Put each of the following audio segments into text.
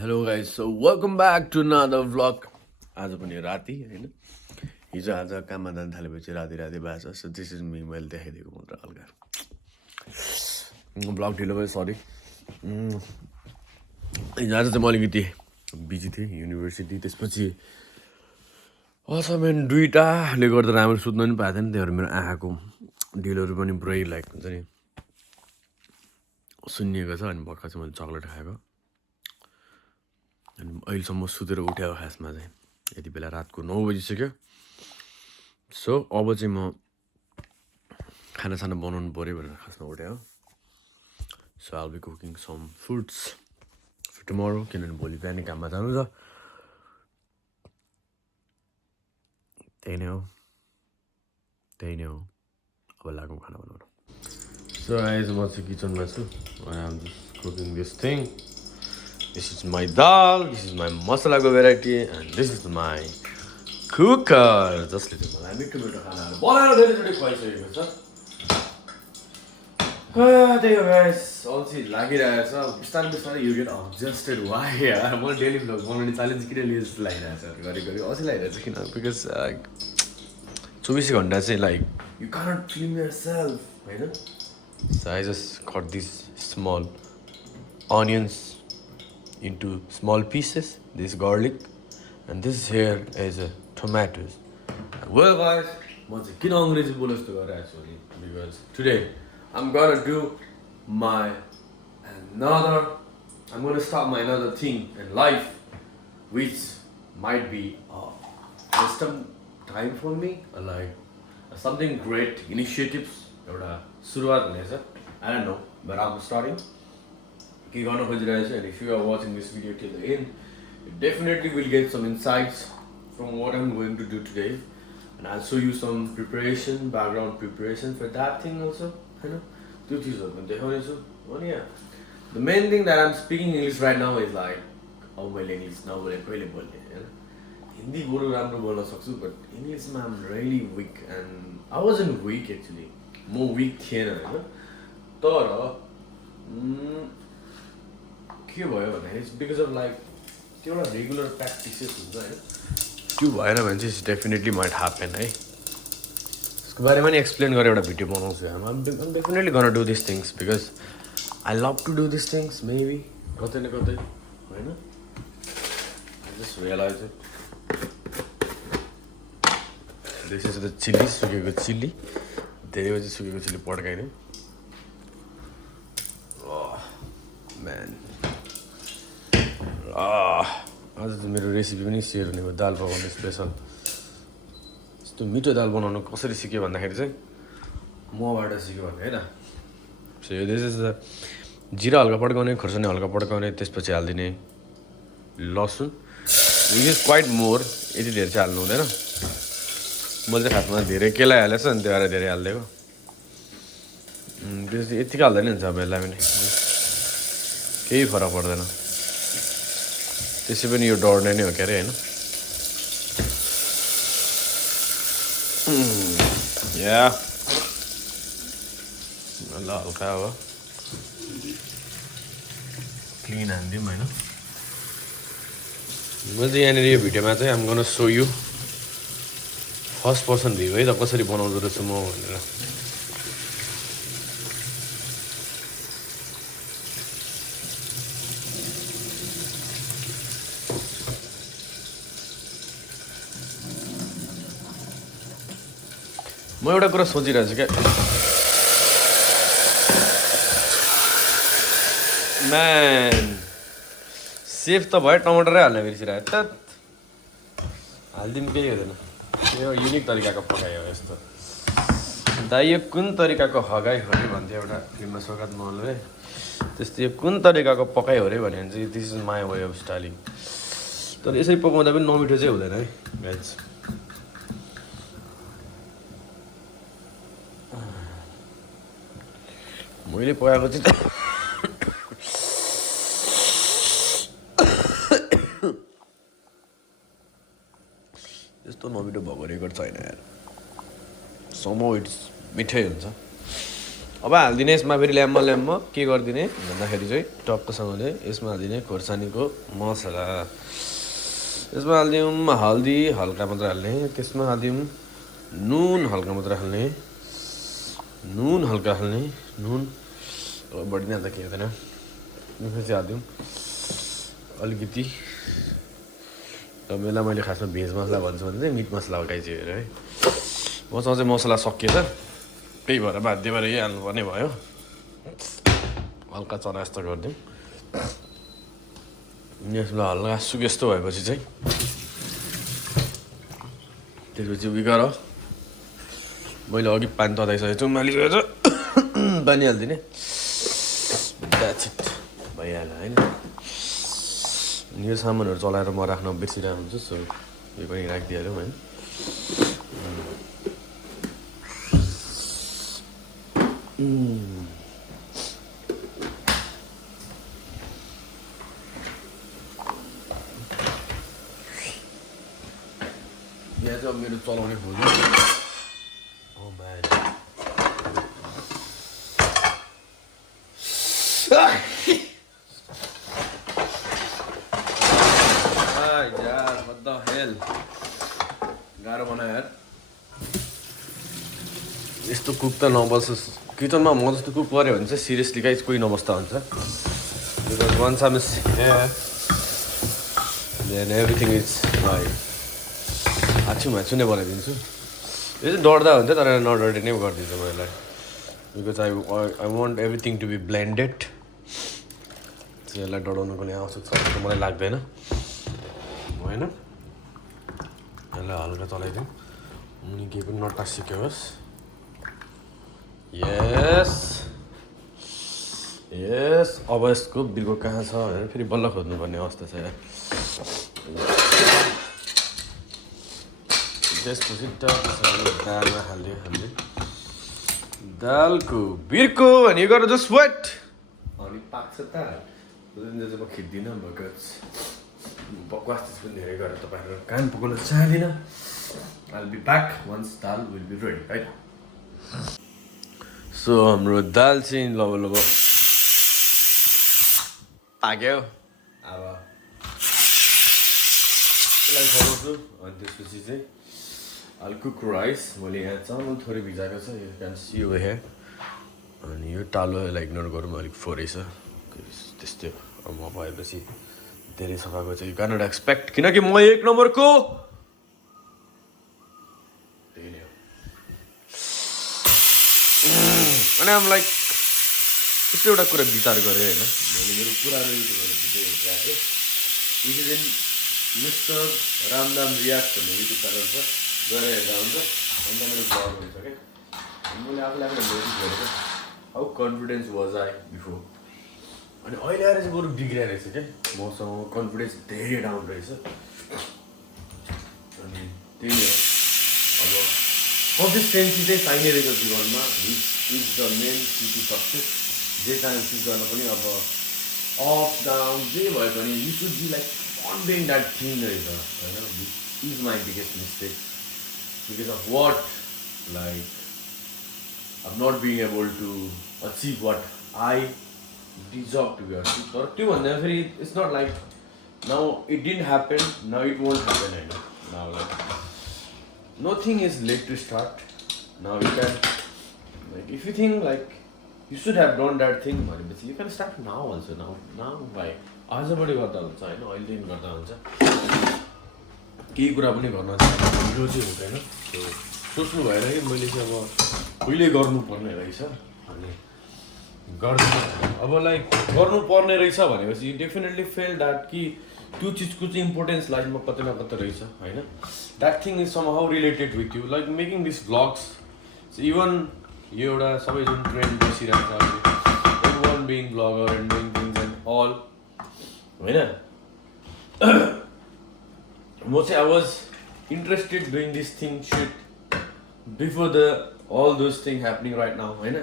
Hello guys, so welcome back to another vlog. आज पनि राति होइन हिजो आज काममा जान थालेपछि राति राति भएको छ सो दिस इज मी मैले देखाइदिएको मात्र हल्का ब्लग ढिलो भयो सरी हिजो आज चाहिँ म अलिकति बिजी थिएँ युनिभर्सिटी त्यसपछि असाइनमेन्ट दुईटाले गर्दा राम्रो सुत्न पनि पाएको थिएन त्यही भएर मेरो आँखाको ढिलोहरू पनि पुरै लाइक हुन्छ नि सुन्निएको छ अनि भर्खर चाहिँ मैले चक्लेट खाएको अनि अहिलेसम्म सुतेर उठ्यो खासमा चाहिँ यति बेला रातको 9 बजिसक्यो सो अब चाहिँ म खानासाना बनाउनु पऱ्यो भनेर खासमा उठ्यो so I'll be cooking some foods for tomorrow किनभने भोलि बिहानै काममा जानु छ त्यही नै हो अब लागौँ खाना बनाउनु सो आइज म चाहिँ किचनमा छु I am just cooking this thing This is my dal, this is my masalaको variety, and this is my cooker. जसले चाहिँ मलाई मिठो मिठो खानाहरू बनाएर धेरैचोटि खुवाइसकेको छ त्यही हो गाइस अल्छी लागिरहेछ बिस्तारै बिस्तारै यु गेट एडजस्टेड वाइ यार म डेली भ्लग बनाउने च्यालेन्ज किन लिएर जस्तो लागिरहेछ घरिघरि अल्छी लागिरहेछ किन बिकज 24 घन्टा चाहिँ like you can't film yourself होइन so I just cut this small onions into small pieces, this garlic, and this here is a tomatoes. Well guys, because today I'm gonna do I'm gonna start my another thing in life, which might be a wisdom time for me, like something great initiatives. I don't know, but I'm starting. And if you are watching this video till the end, you definitely will get some insights from what I'm going to do today, and I'll show you some background preparation for that thing also. You know, the main thing that I'm speaking English right now is like, oh my English now available. Hindi bolu ramro bolna sakchu, but English ma I'm really weak, and I wasn't weak actually, more weak थिएन हैन तर के भयो भने it's because of like त्यो एउटा regular practices हुन्छ होइन त्यो भएन भने चाहिँ डेफिनेटली माइट ह्यापन है त्यसको बारेमा नि एक्सप्लेन गरेर एउटा भिडियो बनाउँछु um definitely gonna do this things because I love to do this things maybe कतै न कतै होइन I just realize it this is the chilli सुकेको चिल्ली धेरै बजी सुकेको चिल्ली पड्काइने म्यान आज त मेरो रेसिपी पनि सेयर हुने भयो दाल पकाउने स्पेसल यस्तो मिठो दाल बनाउनु कसरी सिक्यो भन्दाखेरि चाहिँ मबाट सिक्यो भने होइन सो यो दिस इज जिरा हल्का पड्काउने खोर्सानी हल्का पड्काउने त्यसपछि हालिदिने लसुन विच इज क्वाइट मोर यति धेरै चाहिँ हाल्नु हुँदैन मैले चाहिँ खासमा धेरै केलाई हालेको छ अनि त्यो भएर धेरै हालिदिएको त्यो चाहिँ यतिकै हाल्दैन नि हुन्छ बेला पनि केही फरक पर्दैन त्यसै पनि यो डढ्ने नै हो के अरे होइन या ल हल्का अब क्लिन हानिदिउँ होइन मैले चाहिँ यहाँनिर यो भिडियोमा चाहिँ आम गर्न so you first person view है त कसरी बनाउँदो रहेछु म भनेर म एउटा कुरा सोचिरहेको छु क्या म्यान सेफ त भयो टमाटरै हाल्न बिर्सिरहेको त हालिदिनु केही हुँदैन यो युनिक तरिकाको पकाइ हो यस्तो दा यो कुन तरिकाको हगाइ हो अरे भन्थ्यो एउटा फिल्ममा सौगात महलले त्यस्तो यो कुन तरिकाको पकाइ हो अरे भन्यो भने चाहिँ this is my way of styling तर यसरी पकाउँदा पनि नमिठो चाहिँ हुँदैन है गाइज मैले पकाएको चाहिँ त्यस्तो नमिठो भएको रेकर्ड छैन यार समो इट्स मिठै हुन्छ अब हालिदिने यसमा फेरि ल्याम्म के गरिदिने भन्दाखेरि चाहिँ टक्कसँगले यसमा हालिदिने खोर्सानीको मसला, यसमा हालिदिउँ हल्दी हल्का मात्र हाल्ने, त्यसमा हालिदिउँ नुन हल्का मात्र हाल्ने, नुन हल्का हाल्ने, नुन बढी नै हाल्दा के हुँदैन, त्यसपछि हालिदिउँ अलिकति बेला मैले खासमा भेज मसला भन्छु भने चाहिँ मिट मसला हो गाई चाहिँ है। मसँग चाहिँ मसला सकिएछ, त्यही भएर बाध्य भएर यही हाल्नुपर्ने भयो। हल्का चरा जस्तो गरिदिउँ, यसमा हल्का सुकेस्तो भएपछि चाहिँ त्यसपछि उयो गर, मैले अघि पानी तताइसकेको छु मालिसकेको छ, पानी हालिदिने, द्याट्स इट भइहाल्यो होइन। यो सामानहरू चलाएर म राख्न बिर्सिरहेको हुन्छु, सो यो पनि राखिदिइहाल्यौँ होइन। यहाँ चाहिँ अब मेरो चलाउने खोज्नु गाह्रो बनायो यार, यस्तो कुक त नबसोस् किचनमा। म जस्तो कुक पऱ्यो भने चाहिँ सिरियसली गाइस कोही नबस्दा हुन्छ, because once I am here then everything is like आछु माछु नै बनाइदिन्छु। यो चाहिँ डढ्दा हुन्छ तर नडढ्ने नै गरिदिन्छु मैले, because I want everything to be blended. यसलाई डढाउनु कुनै आवश्यक छ जस्तो मलाई लाग्दैन होइन। यसलाई हल्का चलाइदिउँ, अनि केही पनि नटासिके होस्। यस यस, अब यसको बिर्को कहाँ छ भनेर फेरि बल्ल खोज्नुपर्ने अवस्था छ यार। त्यसपछि दालमा हाल्यो दालको बिर्को अनि गर जस्ट वेट, अनि पाक्छ दाल। चाहिँ म खिच्दिनँ बिकज बकवास त्यस पनि धेरै गरेर तपाईँहरू कान पकाउन चाहदिनँ। I will be back once dal will be ready है। सो हाम्रो दाल चाहिँ लब पाक्यो, अब यसलाई खनाउँछु। अनि त्यसपछि चाहिँ I'll cook rice. मैले यहाँ चामल थोरै भिजाएको छ, you can see over here। अनि यो टालोलाई इग्नोर गरौँ, अलिक फोरै छ त्यस्तै हो। अब म भएपछि धेरै सफाको चाहिँ यु क्यानट एक्सपेक्ट, किनकि म 1 नम्बरको त्यही नै हो। अनि आम लाइक यस्तो एउटा कुरा विचार गरेँ होइन, मैले मेरो पुरानो युट्युबहरू भिडियोहरू गएको विदिन मिस्टर रामदाम रियाक्ट भन्ने युट्युब च्यानल छ, गएर हेर्दा हुन्छ। अन्त मेरो ब्लग हुन्छ क्या, मैले आफूलाई आफूलाई नोटिस गरेको how confidence was I before, अनि अहिले आएर चाहिँ बरु बिग्रिया रहेछ क्या, मसँग कन्फिडेन्स धेरै डाउन रहेछ। अनि त्यही हो, अब कन्सिस्टेन्सी चाहिँ चाहिने रहेछ जीवनमा, is the main key to success. जे काम चिज गर्न पनि अब अप डाउन जे भए पनि you should be like on doing that thing रहेछ होइन। This is my biggest mistake because of what, like I'm not being able to achieve what I deserve to be achieved. Or two and then it's not like now it didn't happen, now it won't happen. I know now, like nothing is late to start. Now you can, like if you think like you should have done that thing, but you can start now also. Now why आजबाट गर्दा हुन्छ होइन, अहिलेदेखि गर्दा हुन्छ। केही कुरा पनि गर्न ढिलो चाहिँ हुँदैन। त्यो सोच्नु भएर कि मैले चाहिँ अब कहिले गर्नुपर्ने रहेछ, अनि गर्दिनँ। अब लाइक गर्नुपर्ने रहेछ भनेपछि यु डेफिनेटली फिल द्याट कि त्यो चिजको चाहिँ इम्पोर्टेन्स लाइफमा कतै न कतै रहेछ होइन। That thing is somehow related with you, like making this vlogs. Even यो एउटा सबै जुन ट्रेन्ड बसिरहेको छ every one being blogger and doing things and all होइन। म चाहिँ I was interested doing this thing shit before the all those thing happening right now होइन।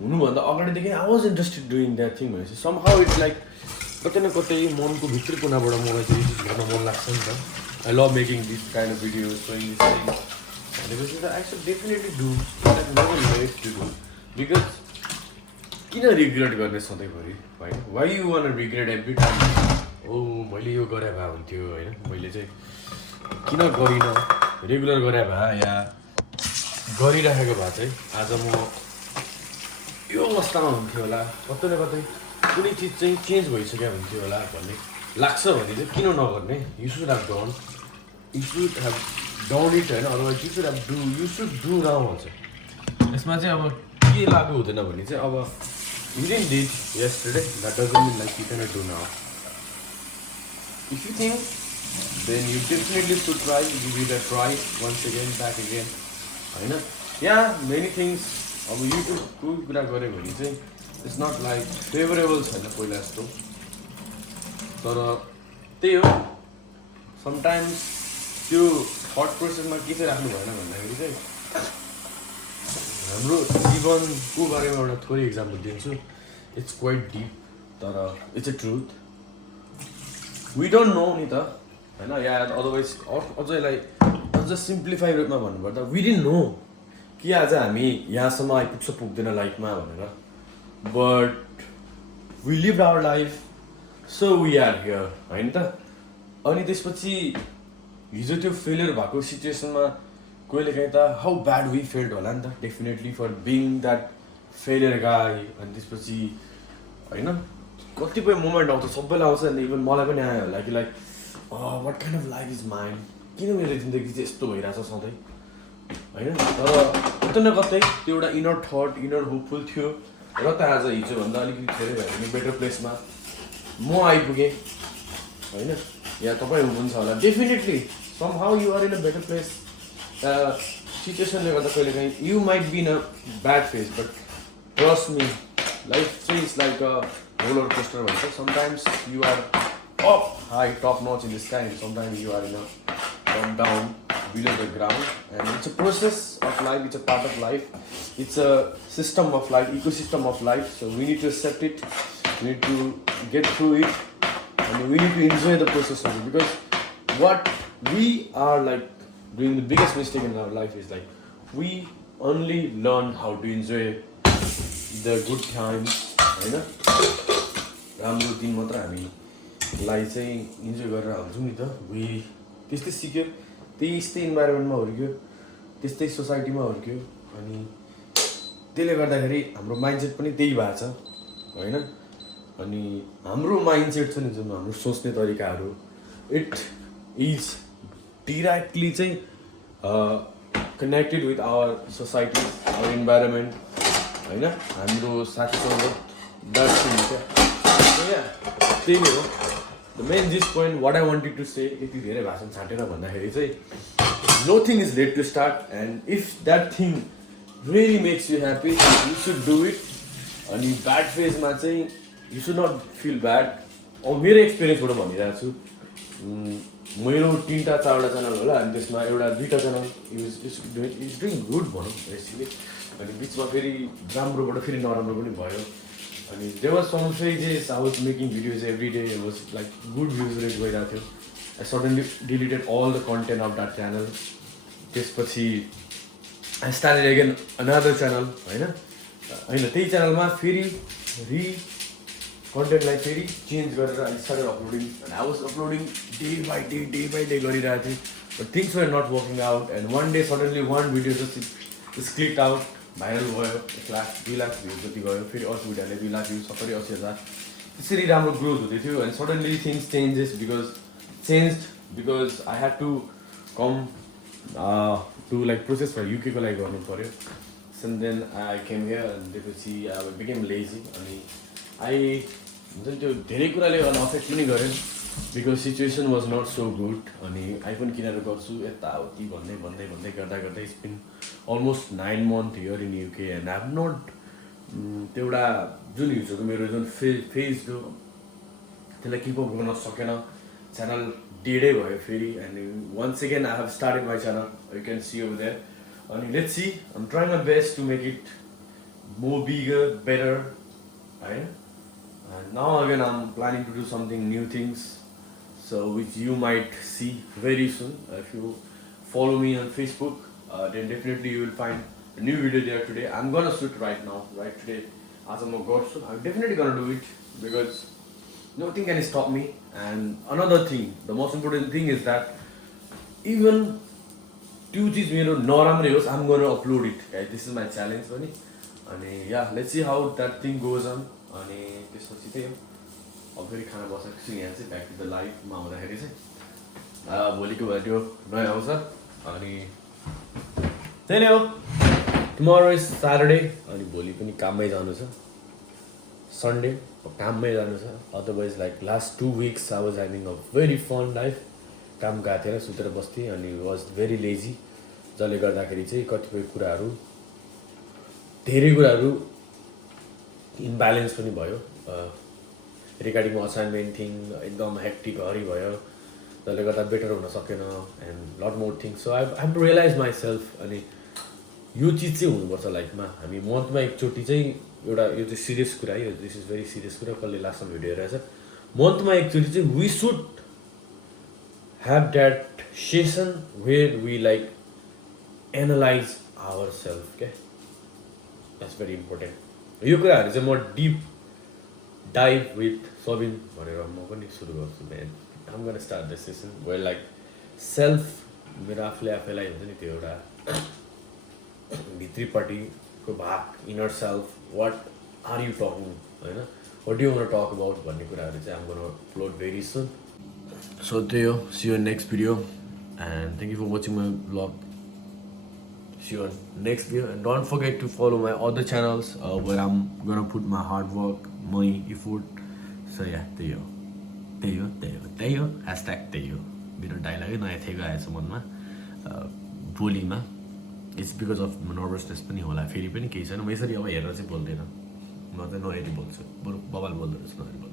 हुनुभन्दा अगाडिदेखि I was interested doing that thing भनेपछि somehow it's like कतै न कतै मनको भित्री कुनाबाट मलाई चाहिँ यो चिज गर्न मन लाग्छ नि त। I love making this kind of videos showing this thing भनेपछि त I should definitely do, that never late to do, because किन रिग्रेट गर्ने सधैँभरि होइन why you want regret every time oh मैले यो गरे भए हुन्थ्यो होइन मैले चाहिँ किन गरिनँ रेगुलर गरे भए या गरिराखेको भए चाहिँ आज म यो अवस्थामा हुन्थ्यो होला कतै न कतै कुनै चिज चाहिँ चेन्ज भइसक्यो हुन्थ्यो होला भन्ने लाग्छ भने चाहिँ किन नगर्ने you should have done you should have done it होइन otherwise you should do now भन्छ यसमा चाहिँ अब के लागु हुँदैन भने चाहिँ अब you didn't did yesterday that doesn't mean like you cannot do now if you think then you definitely should try give it a try once again back again होइन yeah many things अब युट्युबको कुरा गऱ्यो भने चाहिँ it's not like favourable छैन पहिला जस्तो तर त्यही हो समटाइम्स त्यो थट प्रोसेसमा के चाहिँ राख्नु भएन भन्दाखेरि चाहिँ हाम्रो जीवनको बारेमा एउटा थोरै इक्जाम्पल दिन्छु इट्स क्वाइट डिप तर it's a truth we don't know नि त होइन या अदरवाइज अझैलाई अझ सिम्प्लिफाई रूपमा भन्नुपर्दा वी डिन्ट नो कि आज हामी यहाँसम्म आइपुग्छ पुग्दैन लाइफमा भनेर but we live our life so we are here होइन त अनि त्यसपछि हिजो त्यो फेलियर भएको सिचुएसनमा कहिले काहीँ त हाउ ब्याड वी फेल्ड होला नि त definitely for being that failure guy अनि त्यसपछि होइन कतिपय मोमेन्ट आउँछ सबैलाई आउँछ अनि इभन मलाई पनि आयो होला कि like what kind of life is mind किन मेरो जिन्दगी चाहिँ यस्तो भइरहेछ सधैँ होइन तर कतै न कतै त्यो एउटा इनर थट इनर होपफुल थियो र त आज हिजोभन्दा अलिकति धेरै भयो भने बेटर प्लेसमा म आइपुगेँ होइन या तपाईँ हुनुहुन्छ होला definitely somehow you are in a better place सिचुएसनले गर्दा कहिले काहीँ you might be in a bad phase but trust me life चाहिँ is like a roller coaster भन्छ sometimes you are up high top notch in the sky and sometimes you are in a come down below the ground and it's a process of life it's a part of life it's a system of life ecosystem of life so we need to accept it we need to get through it and we need to enjoy the process of it because what we are like doing the biggest mistake in our life is like we only learn how to enjoy the good times होइन राम्रो दिन मात्र हामीलाई चाहिँ enjoy गरेर हाल्छौँ नि त वी त्यस्तै सिक्यो त्यस्तै इन्भाइरोमेन्टमा हुर्क्यो त्यस्तै सोसाइटीमा हुर्क्यो अनि त्यसले गर्दाखेरि हाम्रो माइन्डसेट पनि त्यही भएको छ होइन अनि हाम्रो माइन्डसेट छ नि जुन हाम्रो सोच्ने तरिकाहरू इट इज डिरेक्टली चाहिँ connected with our society our environment होइन हाम्रो साथीसँग दर्शन क्या त्यही नै हो the main this point what I wanted to say यति धेरै भाषण छाँटेर भन्दाखेरि चाहिँ nothing is late to start and if that thing really makes you happy you should do it अनि ब्याड फेजमा चाहिँ you should not feel bad अब मेरो एक्सपिरियन्सबाट भनिरहेको छु मेरो 3टा 4वटा च्यानल होला अनि त्यसमा एउटा 2टा च्यानल इज डुइङ गुड भनौँ बेसिकली अनि बिचमा फेरि राम्रोबाट फेरि नराम्रो पनि भयो अनि there was some phases I was making videos every day was like good views rate गइरहेको थियो I suddenly deleted all the content of that channel त्यसपछि I started again another channel होइन त्यही च्यानलमा फेरि कन्टेन्टलाई फेरि चेन्ज गरेर I started uploading and I was uploading day by day गरिरहेको थिएँ but things were not working out and one day suddenly one video just click out viral भयो 1 लाख 2 लाख भ्युज जति गयो फेरि अर्को भिडियोले 2 लाख भ्युज 70-80 हजार त्यसरी राम्रो ग्रोथ हुँदै थियो and suddenly things change because I had to come to like process for युकेको लागि गर्नु पऱ्यो and then I came here अनि त्यसपछि आई बिकेम लेजी अनि आई हुन्छ नि त्यो धेरै कुराले गर्दा अफेक्ट पनि गऱ्यो because situation was not so good अनि आइफोन किनेर गर्छु यताउति भन्दै गर्दा it's been almost 9 months here in UK and I have not त्यो एउटा जुन हिजोको मेरो जुन फेज थियो त्यसलाई किपअप गर्न सकेन च्यानल डेडै भयो फेरि and once again I have started my channel you can see over there अनि let's see I am trying my best to make it more bigger better होइन now again I'm planning to do something new things so which you might see very soon if you follow me on Facebook then definitely you will find a new video there today I'm gonna shoot right today आज म गर्छु I definitely gonna do it because nothing can stop me. And another thing, the most important thing is that even त्यो चिज मेरो नराम्रै होस् I'm gonna upload it. This is my challenge पनि अनि yeah let's see how that thing goes on. अनि त्यसपछि त्यही हो अब फेरि खाना बसेको छु यहाँ चाहिँ ब्याक टु द लाइफमा आउँदाखेरि चाहिँ भोलिको भिडियो नयाँ आउँछ अनि त्यही नै हो टुमरो इज स्याटरडे अनि भोलि पनि काममै जानु छ सन्डे काममै जानु छ otherwise like last 2 weeks I was having a very fun life काम गएको थिएन सुतेर बस्थेँ अनि वाज भेरी लेजी जसले गर्दाखेरि चाहिँ कतिपय कुराहरू धेरै कुराहरू इम्ब्यालेन्स पनि भयो रिगार्डिङ असाइनमेन्ट थिङ एकदम हेक्टिक हरी भयो जसले गर्दा बेटर हुन सकेन and lot more thing so I have to realise myself अनि यो चिज चाहिँ हुनुपर्छ लाइफमा हामी मन्थमा एकचोटि चाहिँ एउटा यो चाहिँ सिरियस कुरा है दिस इज भेरी सिरियस कुरा कसले लास्टमा भिडियो हेरेछ मन्थमा एकचोटि चाहिँ we should have that session where we like analyse our self क्या द्याट्स भेरी इम्पोर्टेन्ट यो कुराहरू चाहिँ म डिप डाइभ विथ सबिन भनेर म पनि सुरु गर्छु म्यान आम गर्न start the session where like self मेरो आफैलाई हुन्छ नि त्यो एउटा भित्रीपट्टिको भाग inner self what are you talking होइन what do want talk about भन्ने कुराहरू चाहिँ आम गर्न अपलोड भेरी सुन सो त्यही हो see you next video and thank you for watching my blog see you on next video and don't forget to follow my other channels where I'm gonna put my hard work money effort so yeah त्यही हो hashtag त्यही हो मेरो डायलगै नयाँ थिएको आएछ मनमा बोलीमा it's because of nervousness पनि होला फेरि पनि केही छैन म यसरी अब हेरेर चाहिँ बोल्दैन म चाहिँ नहेरी बोल्छु बरु बबाल बोल्दो रहेछ नहेरी बोल्छु